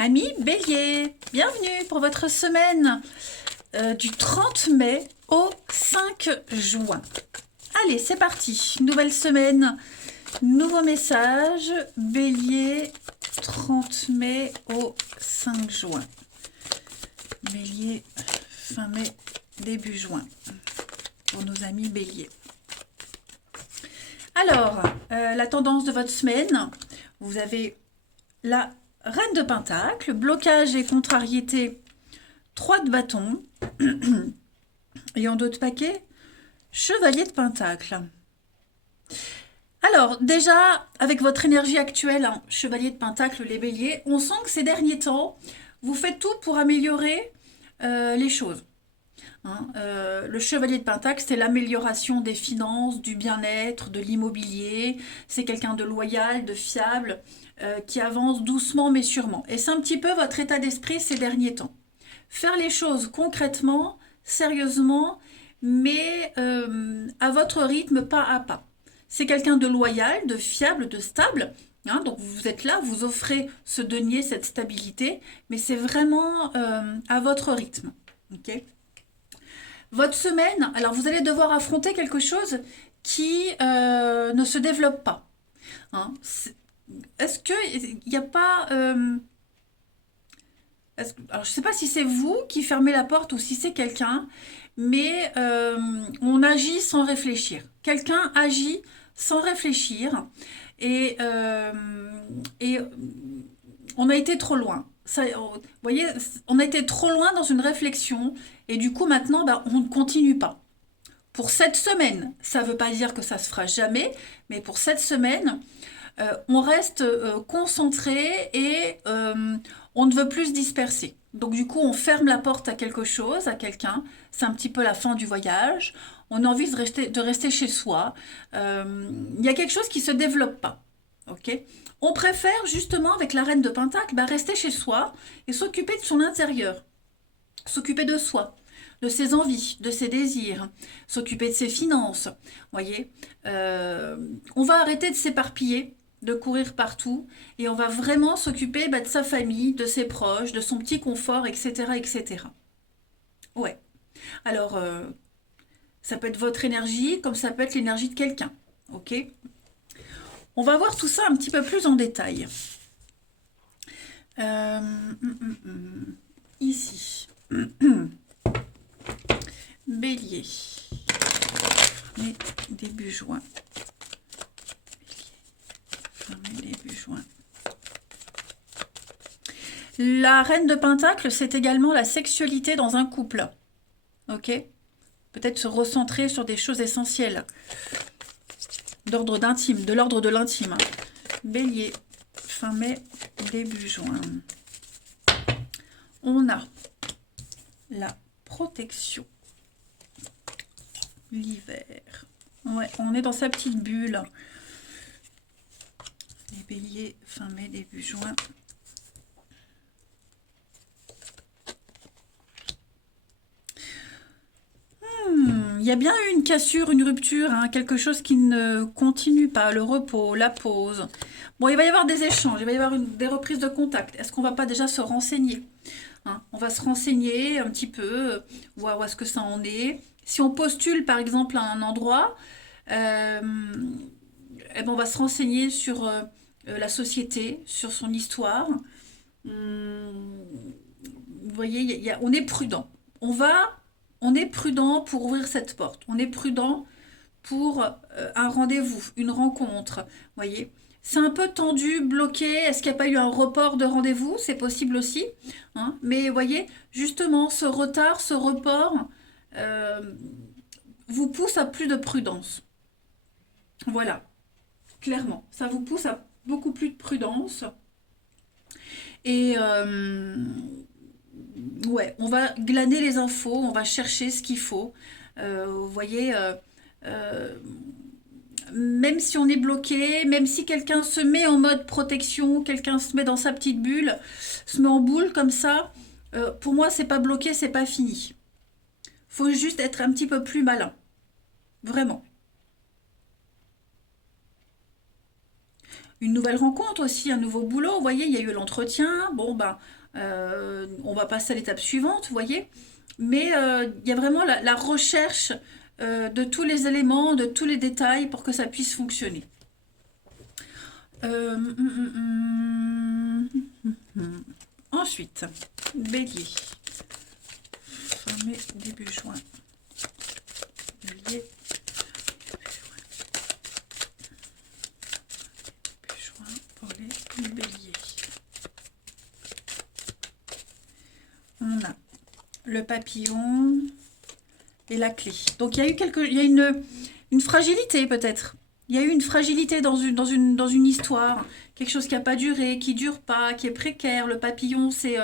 Amis Bélier, bienvenue pour votre semaine du 30 mai au 5 juin. Allez, c'est parti, nouvelle semaine, nouveau message, Bélier, 30 mai au 5 juin. Bélier, fin mai, début juin, pour nos amis Bélier. Alors, la tendance de votre semaine, vous avez la Reine de Pentacle, blocage et contrariété, 3 de bâton, et en dos de paquet, Chevalier de Pentacle. Alors, déjà, avec votre énergie actuelle, hein, Chevalier de Pentacle, les Béliers, on sent que ces derniers temps, vous faites tout pour améliorer les choses. Hein, le Chevalier de Pentacle, c'est l'amélioration des finances, du bien-être, de l'immobilier. C'est quelqu'un de loyal, de fiable, qui avance doucement mais sûrement. Et c'est un petit peu votre état d'esprit ces derniers temps. Faire les choses concrètement, sérieusement, mais à votre rythme, pas à pas. C'est quelqu'un de loyal, de fiable, de stable. Hein, donc vous êtes là, vous offrez ce denier, cette stabilité, mais c'est vraiment à votre rythme. Ok ? Votre semaine, alors vous allez devoir affronter quelque chose qui ne se développe pas. Hein. Est-ce qu'il n'y a pas... alors je ne sais pas si c'est vous qui fermez la porte ou si c'est quelqu'un, mais on agit sans réfléchir. Quelqu'un agit sans réfléchir et et on a été trop loin. Ça, vous voyez, on a été trop loin dans une réflexion et du coup maintenant, bah, on ne continue pas. Pour cette semaine, ça ne veut pas dire que ça se fera jamais, mais pour cette semaine, on reste concentré et on ne veut plus se disperser. Donc du coup, on ferme la porte à quelque chose, à quelqu'un. C'est un petit peu la fin du voyage. On a envie de rester chez soi. Il y a quelque chose qui ne se développe pas. Ok. On préfère justement, avec la reine de Pentacle, bah, rester chez soi et s'occuper de son intérieur, s'occuper de soi, de ses envies, de ses désirs, s'occuper de ses finances. Voyez, on va arrêter de s'éparpiller, de courir partout, et on va vraiment s'occuper bah, de sa famille, de ses proches, de son petit confort, etc., etc. Ouais. Alors, ça peut être votre énergie, comme ça peut être l'énergie de quelqu'un. Ok. On va voir tout ça un petit peu plus en détail. Ici. Bélier. Mais début juin. Bélier. Début juin. La reine de Pentacle, c'est également la sexualité dans un couple. Ok. Peut-être se recentrer sur des choses essentielles. D'ordre d'intime, de l'ordre de l'intime. Bélier, fin mai, début juin. On a la protection. L'hiver. Ouais, on est dans sa petite bulle. Les béliers, fin mai, début juin. Il y a bien eu une cassure, une rupture, hein, quelque chose qui ne continue pas, le repos, la pause. Bon, il va y avoir des échanges, il va y avoir des reprises de contact. Est-ce qu'on va pas déjà se renseigner, hein? On va se renseigner un petit peu, voir où est-ce que ça en est. Si on postule par exemple à un endroit, euh, eh ben on va se renseigner sur la société, sur son histoire. Vous voyez, on est prudent. On est prudent pour ouvrir cette porte. On est prudent pour un rendez-vous, une rencontre. Vous voyez, c'est un peu tendu, bloqué. Est-ce qu'il n'y a pas eu un report de rendez-vous? C'est possible aussi. Hein. Mais vous voyez, justement, ce retard, ce report euh, vous pousse à plus de prudence. Voilà, clairement. Ça vous pousse à beaucoup plus de prudence. Et ouais, on va glaner les infos, on va chercher ce qu'il faut. Vous voyez, euh, même si on est bloqué, même si quelqu'un se met en mode protection, quelqu'un se met dans sa petite bulle, se met en boule comme ça, pour moi, c'est pas bloqué, c'est pas fini. Faut juste être un petit peu plus malin. Vraiment. une nouvelle rencontre aussi, un nouveau boulot. Vous voyez, il y a eu l'entretien. Bon, ben, on va passer à l'étape suivante, vous voyez. Mais il y a vraiment la recherche de tous les éléments, de tous les détails pour que ça puisse fonctionner. Ensuite, bélier. Fin mai, début juin. Bélier. Début juin pour les béliers. On a le papillon et la clé. Donc il y a eu il y a une fragilité peut-être. Il y a eu une fragilité dans une histoire, quelque chose qui n'a pas duré, qui dure pas, qui est précaire. Le papillon, c'est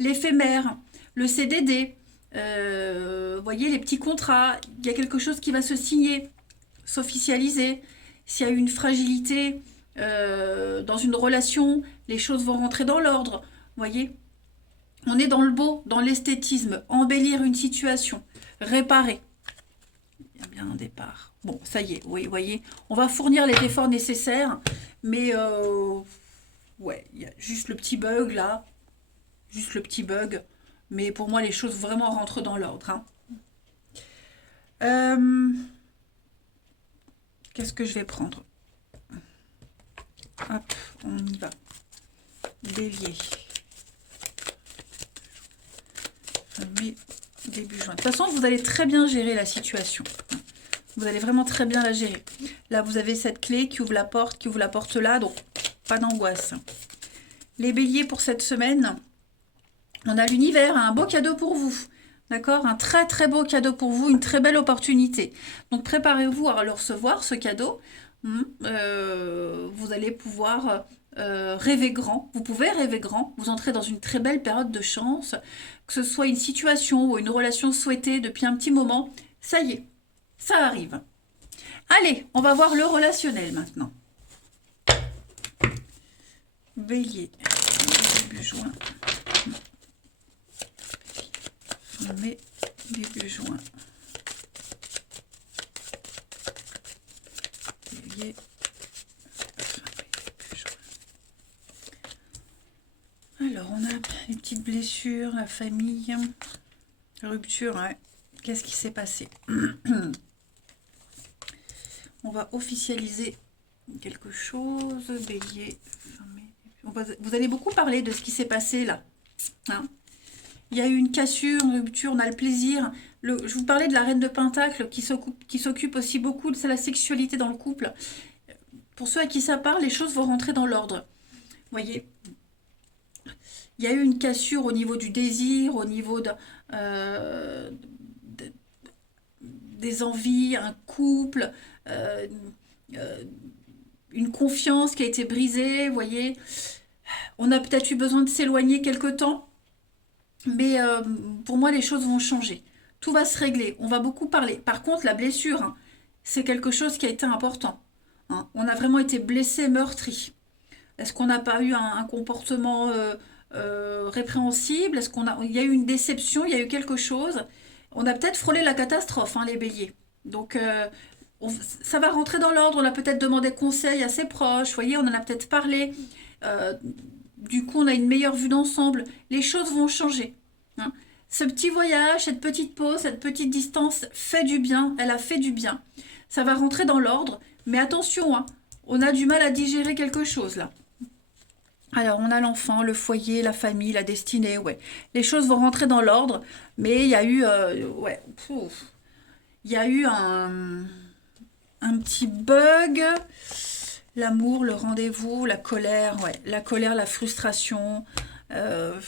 l'éphémère, le CDD, vous voyez, les petits contrats. Il y a quelque chose qui va se signer, s'officialiser. S'il y a eu une fragilité dans une relation, les choses vont rentrer dans l'ordre. Vous voyez, on est dans le beau, dans l'esthétisme, embellir une situation, réparer. Il y a bien un départ. Bon, ça y est, oui, vous voyez, on va fournir les efforts nécessaires, mais ouais, il y a juste le petit bug là, juste le petit bug, mais pour moi les choses vraiment rentrent dans l'ordre. Hein. Qu'est-ce que je vais prendre? Hop, on y va. Bélier. Mai, début juin. De toute façon, vous allez très bien gérer la situation. Vous allez vraiment très bien la gérer. Là, vous avez cette clé qui ouvre la porte là, donc pas d'angoisse. Les béliers pour cette semaine, on a l'univers, un beau cadeau pour vous. D'accord? Un très très beau cadeau pour vous, une très belle opportunité. Donc préparez-vous à le recevoir, ce cadeau. Vous allez pouvoir rêver grand. Vous pouvez rêver grand. Vous entrez dans une très belle période de chance. Que ce soit une situation ou une relation souhaitée depuis un petit moment, ça y est, ça arrive. Allez, on va voir le relationnel maintenant. Bélier, début juin. Fin mai, début juin. Bélier, fin mai, début juin. Alors, on a les petites blessures, la famille, rupture, ouais. Qu'est-ce qui s'est passé? On va officialiser quelque chose. Bélier, fin mai. Vous allez beaucoup parler de ce qui s'est passé là. Hein, il y a eu une cassure, une rupture, on a le plaisir. Je vous parlais de la reine de Pentacle qui s'occupe aussi beaucoup de la sexualité dans le couple. Pour ceux à qui ça parle, les choses vont rentrer dans l'ordre. Vous voyez, il y a eu une cassure au niveau du désir, au niveau des envies, un couple, une confiance qui a été brisée, vous voyez. On a peut-être eu besoin de s'éloigner quelque temps, mais pour moi, les choses vont changer. Tout va se régler, on va beaucoup parler. Par contre, la blessure, hein, c'est quelque chose qui a été important. Hein. On a vraiment été blessé, meurtri. Est-ce qu'on n'a pas eu un comportement répréhensible? Il y a eu une déception, il y a eu quelque chose? On a peut-être frôlé la catastrophe, hein, les béliers. Donc, ça va rentrer dans l'ordre. On a peut-être demandé conseil à ses proches. Vous voyez, on en a peut-être parlé. Euh, du coup, on a une meilleure vue d'ensemble. Les choses vont changer. Hein. Ce petit voyage, cette petite pause, cette petite distance fait du bien. Elle a fait du bien. Ça va rentrer dans l'ordre. Mais attention, hein, on a du mal à digérer quelque chose là. Alors, on a l'enfant, le foyer, la famille, la destinée, ouais. Les choses vont rentrer dans l'ordre, mais il y a eu, ouais, il y a eu un petit bug. L'amour, le rendez-vous, la colère, ouais. La colère, la frustration. Ça,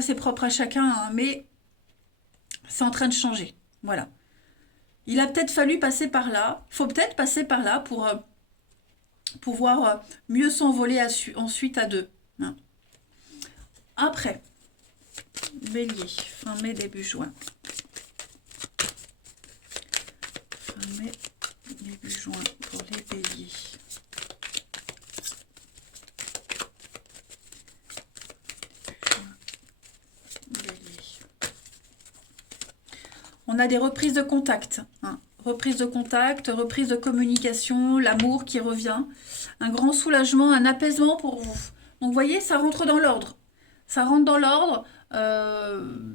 c'est propre à chacun, hein, mais c'est en train de changer. Voilà. Il a peut-être fallu passer par là. Il faut peut-être passer par là pour pouvoir mieux s'envoler ensuite à deux. Hein. Après, bélier, fin mai, début juin. Fin mai, début juin pour les béliers. Bélier. On a des reprises de contact. Hein. reprise de contact, reprise de communication, l'amour qui revient, un grand soulagement, un apaisement pour vous. Donc vous voyez, ça rentre dans l'ordre. Ça rentre dans l'ordre.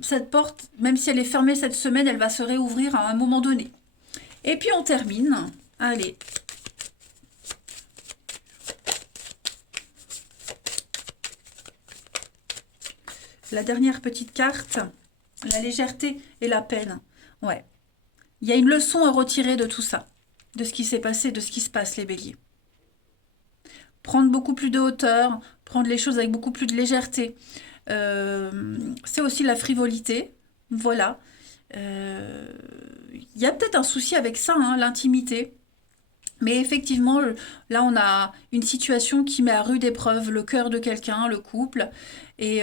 Cette porte, même si elle est fermée cette semaine, elle va se réouvrir à un moment donné. Et puis on termine. Allez. La dernière petite carte, la légèreté et la peine. Ouais. Il y a une leçon à retirer de tout ça, de ce qui s'est passé, de ce qui se passe, les béliers. Prendre beaucoup plus de hauteur, prendre les choses avec beaucoup plus de légèreté. C'est aussi la frivolité. Voilà. Il y a peut-être un souci avec ça, hein, l'intimité. Mais effectivement, là, on a une situation qui met à rude épreuve le cœur de quelqu'un, le couple. Et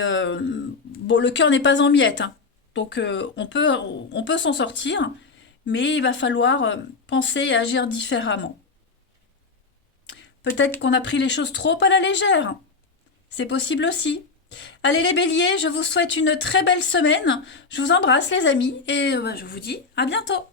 bon, le cœur n'est pas en miettes, hein. Donc, on peut s'en sortir, mais il va falloir penser et agir différemment. Peut-être qu'on a pris les choses trop à la légère. C'est possible aussi. Allez les béliers, je vous souhaite une très belle semaine. Je vous embrasse les amis et je vous dis à bientôt.